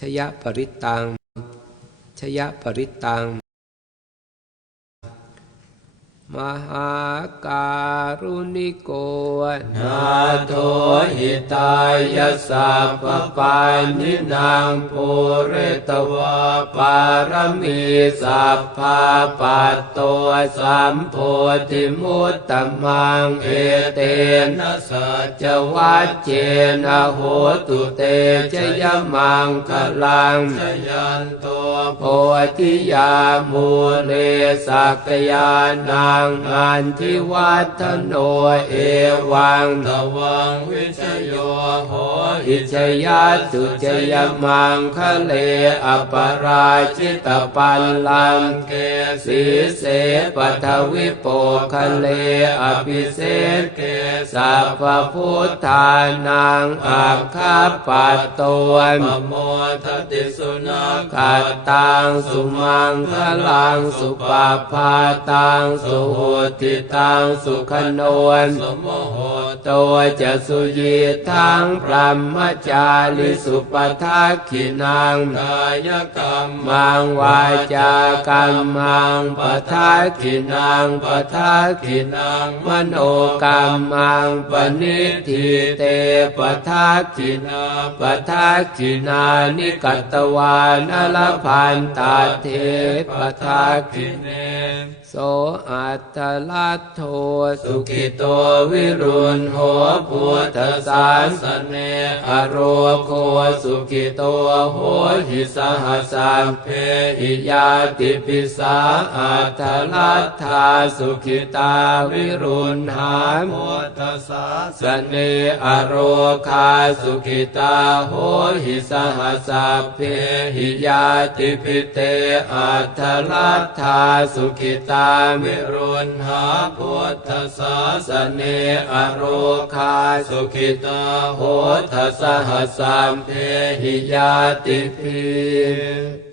ชยปริตัง ชยปริตัง มหาการุณิโกนาโทหิตายสัพพปานินางภูเรตวะปารมีสัพพาปัตโตสัมโพธิมุตตมังเอเตนะสัจวัจเจนะโหตุเตชยมังคลังชยันตัวโพธิยามูเลสักยานางอันทิวัฒโนเอวังตวังวิชโยโหอิชยาตุจยมังคะเลอปราชิตปัลลังเกสีเสปัทวิโปคะเลอภิเศษเกสัพพพุทธานังอาคาปัตโตมโมทติสุนัขตังสุมังคลังสุปาพาตังสุโหติตังสุขโนนสมโหตัวจะสุยีทังพรหมจาริสุปทักขินังกายกรรมังวาจากรรมังปทักขินังปทักขินังมโนกรรมังปณิทิเตปทักขินาปทักขินานิกัตวานลพันตาเทปทักขิเน โสอัตตลัทโทสุขิโตวิรุณโหพุทธสารสเนอโรโคสุขิโตโหหิสหสัมเพหิยาติปิสาอัตตลัทธาสุขิตาวิรุณหามพุทธสารสเนอโรคาสุขิตาโหหิสหสัพเพหิยาติปิเตอัตตลัทธาสุขิตาวิรุณหาพุทธศาสเนอโรคาสุขิตาโหทสหสามเทหิยาติพิ